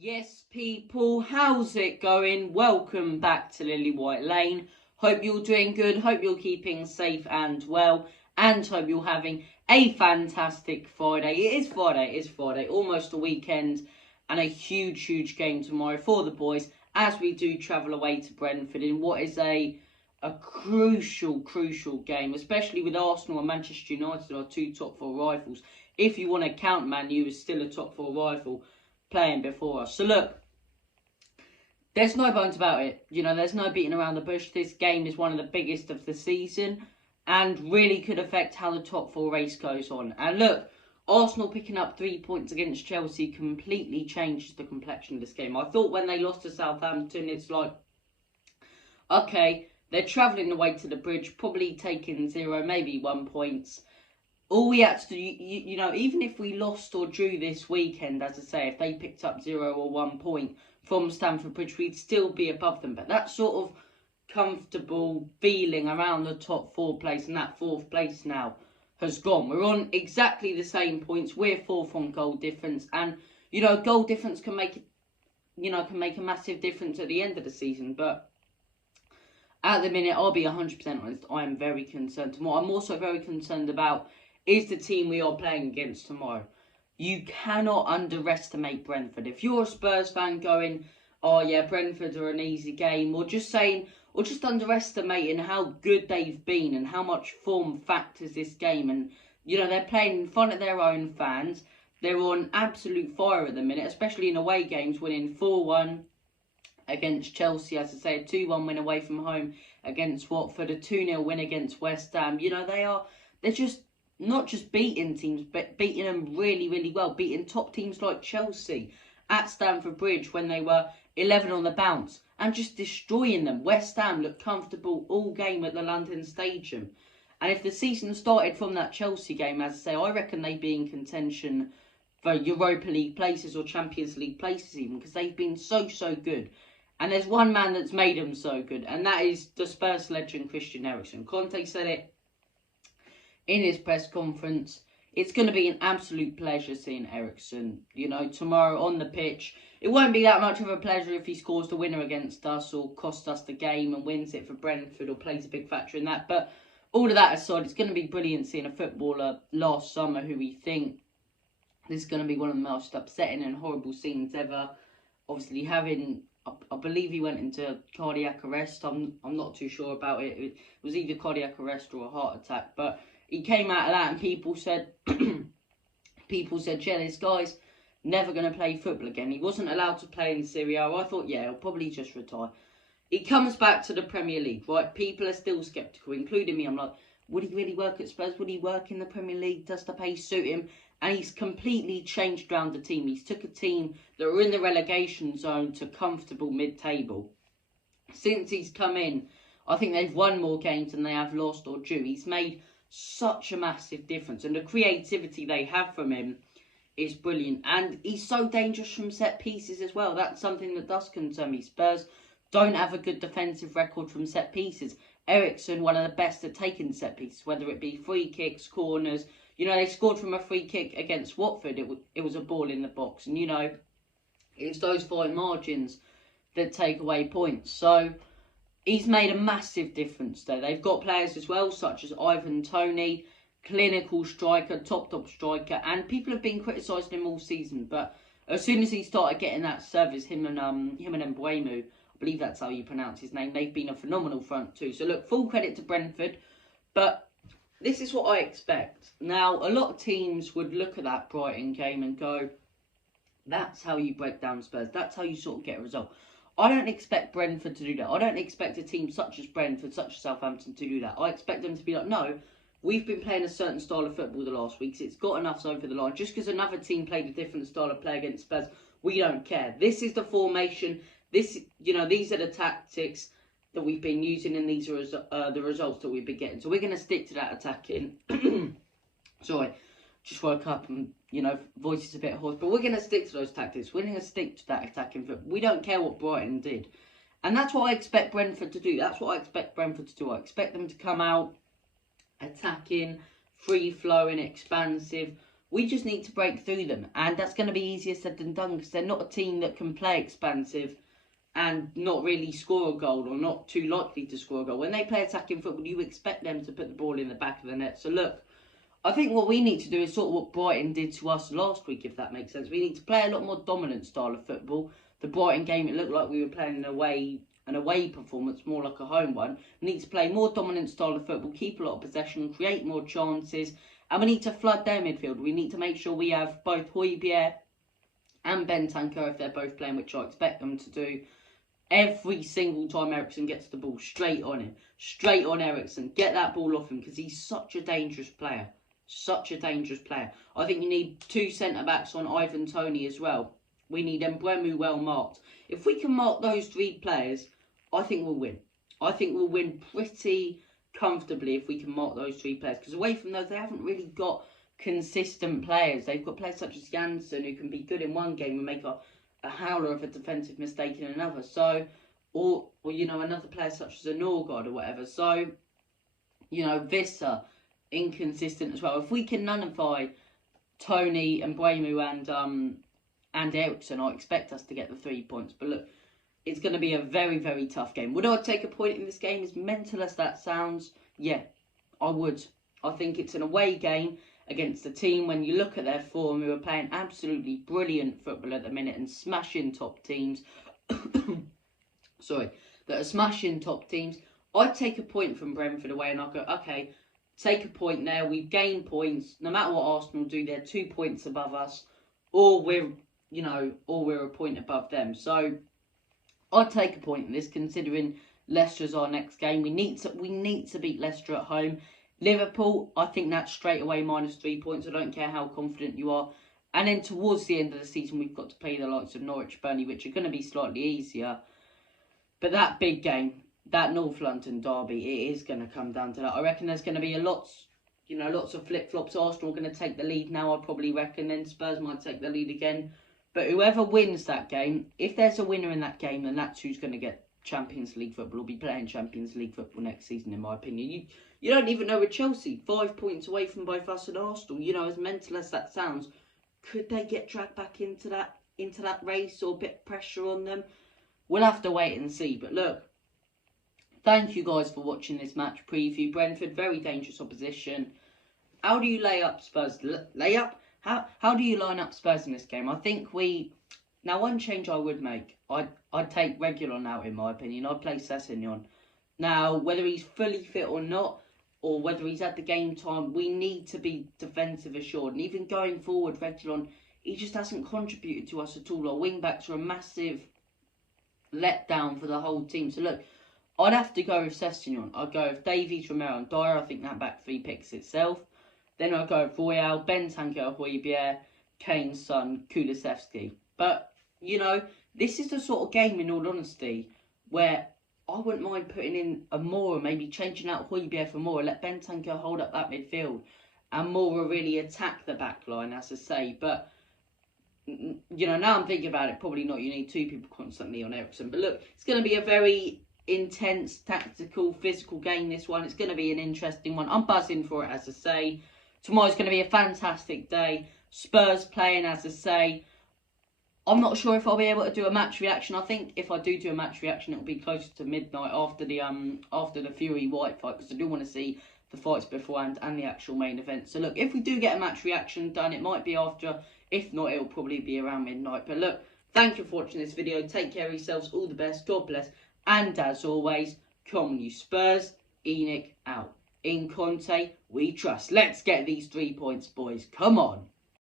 Yes, people, how's it going? Welcome back to Lily White Lane. Hope you're doing good, hope you're keeping safe and well, and hope you're having a fantastic Friday. It is Friday, almost a weekend, and a huge game tomorrow for the boys as we do travel away to Brentford in what is a crucial game, especially with Arsenal and Manchester United, our two top four rivals. If you want to count Man U as still a top four rival playing before us. So look, there's no bones about it. There's no beating around the bush. This game is one of the biggest of the season and really could affect how the top four race goes on. And look, Arsenal picking up 3 points against Chelsea completely changes the complexion of this game. I thought when they lost to Southampton, it's like, okay, they're travelling away to the bridge, probably taking 0, maybe 1 points. All we had to do, even if we lost or drew this weekend, as I say, if they picked up 0 or 1 point from Stamford Bridge, we'd still be above them. But that sort of comfortable feeling around the top 4 place and that 4th place now has gone. We're on exactly the same points. We're 4th on goal difference, and goal difference can make a massive difference at the end of the season. But at the minute, I'll be 100% honest, I am very concerned. And what I'm also very concerned about is the team we are playing against tomorrow. You cannot underestimate Brentford. If you're a Spurs fan going, oh yeah, Brentford are an easy game, or just underestimating how good they've been and how much form factors this game. And, they're playing in front of their own fans. They're on absolute fire at the minute, especially in away games, winning 4-1 against Chelsea, as I say, a 2-1 win away from home against Watford, a 2-0 win against West Ham. They're just not just beating teams, but beating them really well, beating top teams like Chelsea at Stamford Bridge when they were 11 on the bounce, and just destroying them. West Ham looked comfortable all game at the London Stadium. And if the season started from that Chelsea game, as I say, I reckon they'd be in contention for Europa League places or Champions League places even, because they've been so good. And there's one man that's made them so good, and that is the Spurs legend Christian Eriksen. Conte said it in his press conference. It's going to be an absolute pleasure seeing Eriksen, tomorrow on the pitch. It won't be that much of a pleasure if he scores the winner against us or costs us the game and wins it for Brentford or plays a big factor in that. But all of that aside, it's going to be brilliant seeing a footballer last summer who we think this is going to be one of the most upsetting and horrible scenes ever. Obviously having, I believe he went into cardiac arrest. I'm not too sure about it. It was either cardiac arrest or a heart attack. But he came out of that and people said, yeah, this guy's never going to play football again. He wasn't allowed to play in Serie A. I thought, yeah, he'll probably just retire. He comes back to the Premier League, right? People are still sceptical, including me. I'm like, would he really work at Spurs? Would he work in the Premier League? Does the pace suit him? And he's completely changed around the team. He's took a team that were in the relegation zone to comfortable mid-table. Since he's come in, I think they've won more games than they have lost or drew. He's made such a massive difference, and the creativity they have from him is brilliant. And he's so dangerous from set pieces as well. That's something that does concern me. Spurs don't have a good defensive record from set pieces. Eriksen, one of the best at taking set pieces, whether it be free kicks, corners. They scored from a free kick against Watford. It was a ball in the box. And, it's those fine margins that take away points. So he's made a massive difference there. They've got players as well, such as Ivan Toney, clinical striker, top striker. And people have been criticising him all season. But as soon as he started getting that service, him and Mbuemo, I believe that's how you pronounce his name, they've been a phenomenal front too. So look, full credit to Brentford. But this is what I expect. Now, a lot of teams would look at that Brighton game and go, that's how you break down Spurs. That's how you sort of get a result. I don't expect Brentford to do that. I don't expect a team such as Brentford, such as Southampton to do that. I expect them to be like, no, we've been playing a certain style of football the last weeks. It's gotten us over the line. Just because another team played a different style of play against Spurs, we don't care. This is the formation. These are the tactics that we've been using, and these are the results that we've been getting. So we're going to stick to that attacking. Sorry, just woke up and, voice is a bit hoarse. But we're going to stick to those tactics. We're going to stick to that attacking football. We don't care what Brighton did. And that's what I expect Brentford to do. That's what I expect Brentford to do. I expect them to come out attacking, free-flowing, expansive, We just need to break through them, and that's going to be easier said than done because they're not a team that can play expansive and not really score a goal, or not too likely to score a goal. When they play attacking football, you expect them to put the ball in the back of the net. So look, I think what we need to do is sort of what Brighton did to us last week, if that makes sense. We need to play a lot more dominant style of football. The Brighton game, it looked like we were playing an away performance, more like a home one. We need to play more dominant style of football, keep a lot of possession, create more chances, and we need to flood their midfield. We need to make sure we have both Højbjerg and Bentancur, if they're both playing, which I expect them to do. Every single time Eriksen gets the ball, straight on him. Straight on Eriksen. Get that ball off him, because he's such a dangerous player. Such a dangerous player. I think you need 2 centre-backs on Ivan Toney as well. We need Mbeumo well marked. If we can mark those 3 players, I think we'll win. I think we'll win pretty comfortably if we can mark those 3 players. Because away from those, they haven't really got consistent players. They've got players such as Janssen, who can be good in one game and make a howler of a defensive mistake in another. So, or you know, another player such as a Norgard or whatever. So, you know, Visser, inconsistent as well. If we can nullify Tony and Mbeumo and Eriksen, I expect us to get the 3 points. But look, it's going to be a very, very tough game. Would I take a point in this game? As mental as that sounds, yeah, I would. I think it's an away game against a team, when you look at their form, who are playing absolutely brilliant football at the minute and smashing top teams. Sorry, that are smashing top teams. I'd take a point from Brentford away, and I'll go, okay, take a point there. We've gained points. No matter what Arsenal do, they're 2 points above us, or we're a point above them. So I'd take a point in this, considering Leicester's our next game. We need to beat Leicester at home. Liverpool, I think that's straight away -3 points. I don't care how confident you are. And then towards the end of the season, we've got to play the likes of Norwich, Burnley, which are going to be slightly easier. But that big game, that North London derby, it is going to come down to that. I reckon there's going to be lots of flip-flops. Arsenal are going to take the lead now, I probably reckon. Then Spurs might take the lead again. But whoever wins that game, if there's a winner in that game, then that's who's going to get Champions League football, will be playing Champions League football next season, in my opinion. You don't even know with Chelsea, 5 points away from both us and Arsenal. You know, as mental as that sounds, could they get dragged back into that race, or a bit of pressure on them? We'll have to wait and see. But look, thank you guys for watching this match preview. Brentford, very dangerous opposition. How do you lay up Spurs? Lay up? How do you line up Spurs in this game? I think now, one change I would make, I'd take Reguilon out, in my opinion. I'd play Sessegnon. Now, whether he's fully fit or not, or whether he's at the game time, we need to be defensive assured. And even going forward, Reguilon, he just hasn't contributed to us at all. Our wing-backs are a massive letdown for the whole team. So look, I'd have to go with Sessegnon. I'd go with Davies, Romero and Dyer. I think that back 3 picks itself. Then I'd go with Royale, Bentancur, Højbjerg, Kane, Son, Kulusevski. But, you know, this is the sort of game, in all honesty, where I wouldn't mind putting in a Moura, maybe changing out Højbjerg for Moura, let Bentancur hold up that midfield, and Moura really attack the back line, as I say. But, you know, now I'm thinking about it, probably not. You need 2 people constantly on Eriksen. But look, it's going to be a very intense, tactical, physical game, this one. It's going to be an interesting one. I'm buzzing for it, as I say. Tomorrow's going to be a fantastic day. Spurs playing, as I say. I'm not sure if I'll be able to do a match reaction. I think if I do a match reaction, it'll be closer to midnight after the Fury White fight, because I do want to see the fights beforehand and the actual main event. So look, if we do get a match reaction done, it might be after. If not, it'll probably be around midnight. But look, thank you for watching this video. Take care of yourselves. All the best. God bless. And as always, come on, you Spurs. Enoch out. In Conte, we trust. Let's get these 3 points, boys. Come on.